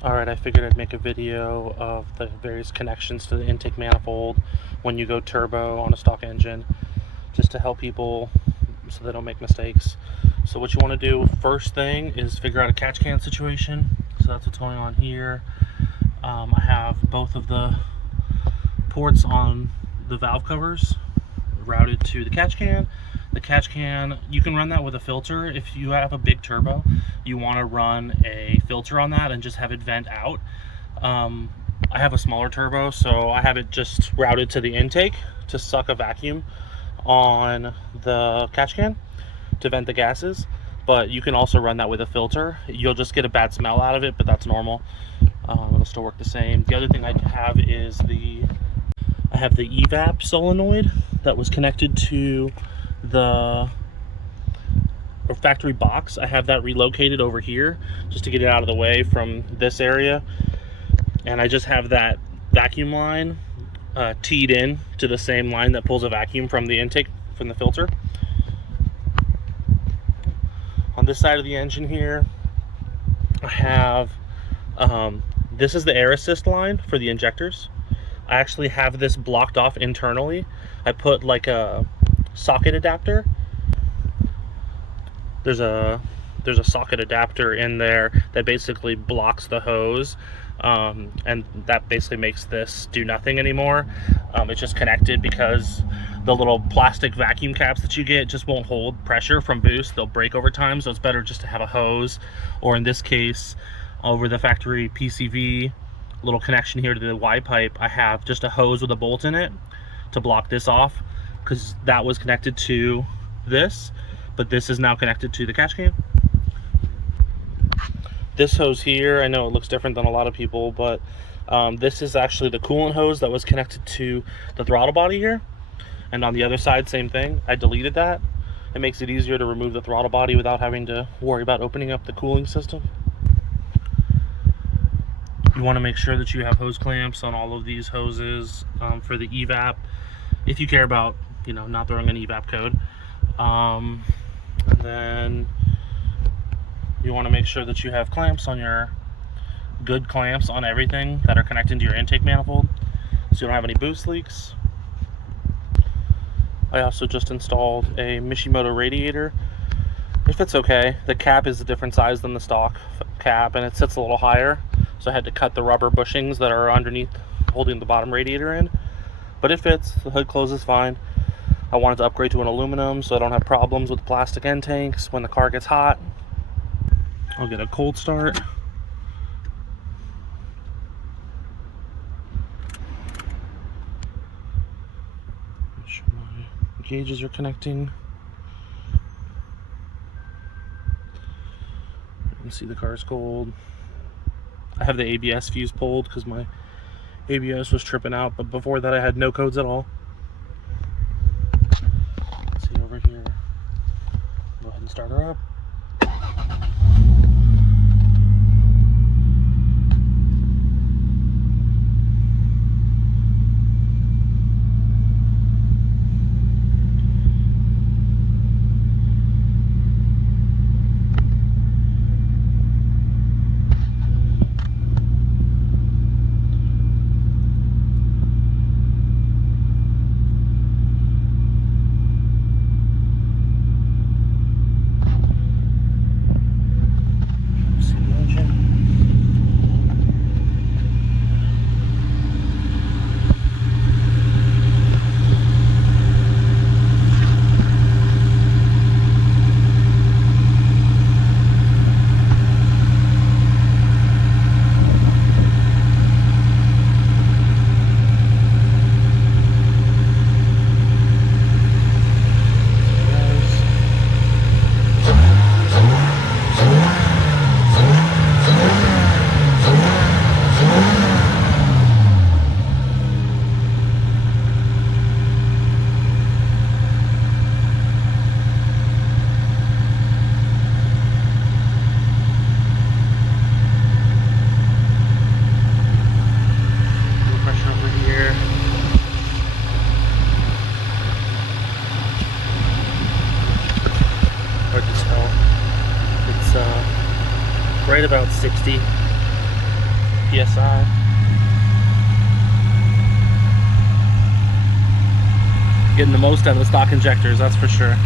Alright, I figured I'd make a video of the various connections to the intake manifold when you go turbo on a stock engine, just to help people so they don't make mistakes. So what you want to do first thing is figure out a catch can situation. So that's what's going on here. I have both of the ports on the valve covers routed to the catch can. The catch can, you can run that with a filter. If you have a big turbo, you want to run a filter on that and just have it vent out. I have a smaller turbo, so I have it just routed to the intake to suck a vacuum on the catch can to vent the gases. But you can also run that with a filter. You'll just get a bad smell out of it, but that's normal. It'll still work the same. The other thing I have is I have the evap solenoid that was connected to the factory box. I have that relocated over here just to get it out of the way from this area, and I just have that vacuum line teed in to the same line that pulls a vacuum from the intake from the filter. On this side of the engine here, I have this is the air assist line for the injectors. I actually have this blocked off internally. I put like a socket adapter. There's a socket adapter in there that basically blocks the hose, and that basically makes this do nothing anymore. It's just connected because the little plastic vacuum caps that you get just won't hold pressure from boost. They'll break over time, so it's better just to have a hose, or in this case, over the factory PCV little connection here to the Y pipe, I have just a hose with a bolt in it to block this off, because that was connected to this, but this is now connected to the catch can. This hose here, I know it looks different than a lot of people, but this is actually the coolant hose that was connected to the throttle body here. And on the other side, same thing. I deleted that. It makes it easier to remove the throttle body without having to worry about opening up the cooling system. You want to make sure that you have hose clamps on all of these hoses for the evap, if you care about, you know, not throwing an evap code. And then you want to make sure that you have clamps on good clamps on everything that are connected to your intake manifold, so you don't have any boost leaks. I also just installed a Mishimoto radiator. It fits okay. The cap is a different size than the stock cap, and it sits a little higher, so I had to cut the rubber bushings that are underneath holding the bottom radiator in. But it fits. The hood closes fine. I wanted to upgrade to an aluminum so I don't have problems with plastic end tanks when the car gets hot. I'll get a cold start. Make sure my gauges are connecting. You can see the car's cold. I have the ABS fuse pulled because my ABS was tripping out, but before that I had no codes at all. Let's see over here. Go ahead and start her up. PSI. Getting the most out of the stock injectors, that's for sure.